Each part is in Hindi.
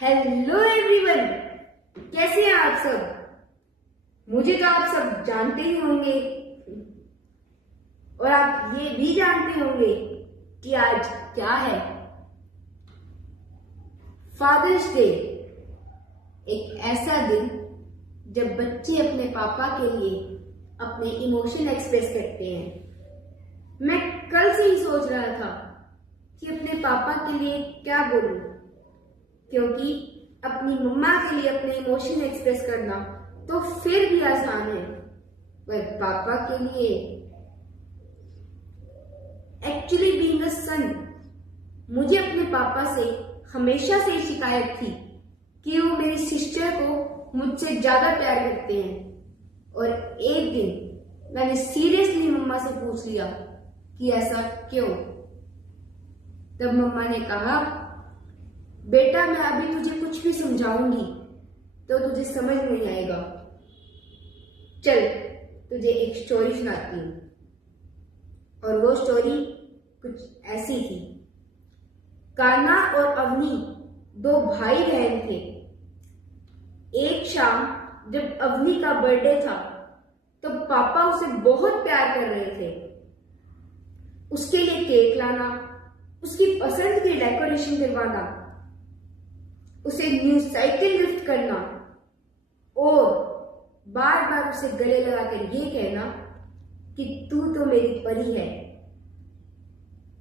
हेलो एवरीवन, कैसे हैं आप सब। मुझे तो आप सब जानते ही होंगे और आप ये भी जानते होंगे कि आज क्या है। फादर्स डे, एक ऐसा दिन जब बच्चे अपने पापा के लिए अपने इमोशन एक्सप्रेस करते हैं। मैं कल से ही सोच रहा था कि अपने पापा के लिए क्या बोलूं, क्योंकि अपनी मम्मा के लिए अपने इमोशन एक्सप्रेस करना तो फिर भी आसान है, पर पापा के लिए एक्चुअली बीइंग अ सन, मुझे अपने पापा से हमेशा से ही शिकायत थी कि वो मेरी सिस्टर को मुझसे ज्यादा प्यार करते हैं। और एक दिन मैंने सीरियसली मम्मा से पूछ लिया कि ऐसा क्यों। तब मम्मा ने कहा, बेटा मैं अभी तुझे कुछ भी समझाऊंगी तो तुझे समझ नहीं आएगा। चल तुझे एक स्टोरी सुनाती हूँ। और वो स्टोरी कुछ ऐसी थी। कान्हा और अवनी दो भाई बहन थे। एक शाम जब अवनी का बर्थडे था तो पापा उसे बहुत प्यार कर रहे थे। उसके लिए केक लाना, उसकी पसंद की डेकोरेशन करवाना, उसे न्यू साइकिल गिफ्ट करना और बार बार उसे गले लगाकर ये कहना कि तू तो मेरी परी है।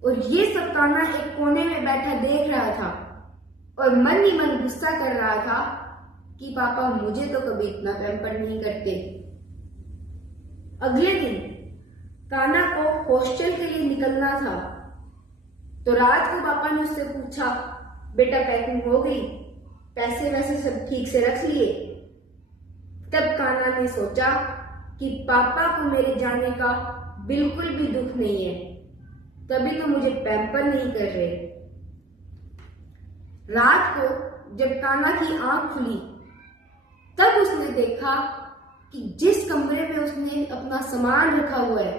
और ये सब कान्हा एक कोने में बैठा देख रहा था और मन ही मन गुस्सा कर रहा था कि पापा मुझे तो कभी इतना पैम्पर नहीं करते। अगले दिन कान्हा को हॉस्टल के लिए निकलना था, तो रात को पापा ने उससे पूछा, बेटा पैकिंग हो गई, पैसे वैसे सब ठीक से रख लिए। तब कान्हा ने सोचा कि पापा को मेरे जाने का बिल्कुल भी दुख नहीं है, तभी तो मुझे पैम्पर नहीं कर रहे। रात को जब कान्हा की आंख खुली तब उसने देखा कि जिस कमरे में उसने अपना सामान रखा हुआ है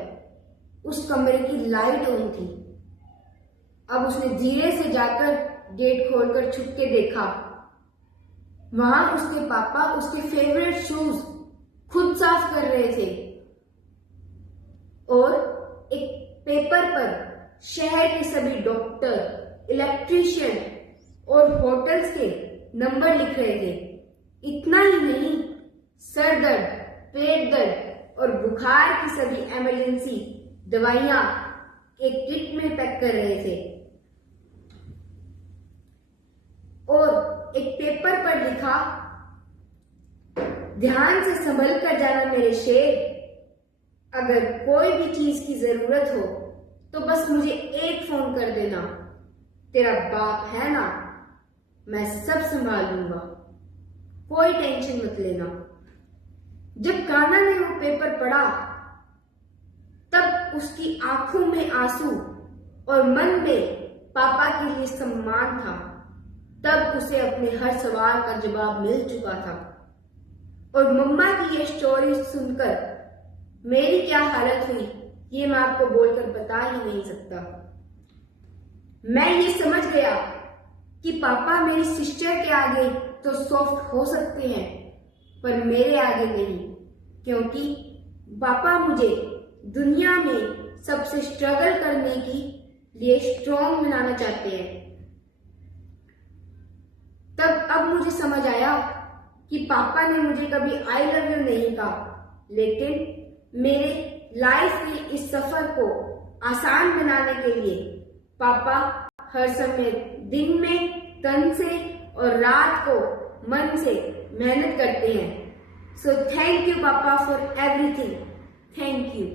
उस कमरे की लाइट ऑन थी। अब उसने धीरे से जाकर गेट खोलकर छुप के देखा। वहां उसके पापा उसके फेवरेट शूज खुद साफ कर रहे थे और एक पेपर पर शहर के सभी डॉक्टर, इलेक्ट्रीशियन और होटल्स के नंबर लिख रहे थे। इतना ही नहीं, सर दर्द, पेट दर्द और बुखार की सभी इमरजेंसी दवाइयां एक किट में पैक कर रहे थे। और एक पेपर पर लिखा, ध्यान से संभल कर जाना मेरे शेर, अगर कोई भी चीज की जरूरत हो तो बस मुझे एक फोन कर देना, तेरा बाप है ना, मैं सब संभाल लूंगा, कोई टेंशन मत लेना। जब कान्हा ने वो पेपर पढ़ा तब उसकी आंखों में आंसू और मन में पापा के लिए सम्मान था। तब उसे अपने हर सवाल का जवाब मिल चुका था। और मम्मा की ये स्टोरी सुनकर मेरी क्या हालत हुई ये मैं आपको बोलकर बता ही नहीं सकता। मैं ये समझ गया कि पापा मेरी सिस्टर के आगे तो सॉफ्ट हो सकते हैं पर मेरे आगे नहीं, क्योंकि पापा मुझे दुनिया में सबसे स्ट्रगल करने की लिए स्ट्रॉन्ग बनाना चाहते हैं। तब अब मुझे समझ आया कि पापा ने मुझे कभी आई लव यू नहीं कहा, लेकिन मेरे लाइफ के इस सफर को आसान बनाने के लिए पापा हर समय दिन में तन से और रात को मन से मेहनत करते हैं। सो थैंक यू पापा फॉर एवरीथिंग। Thank you.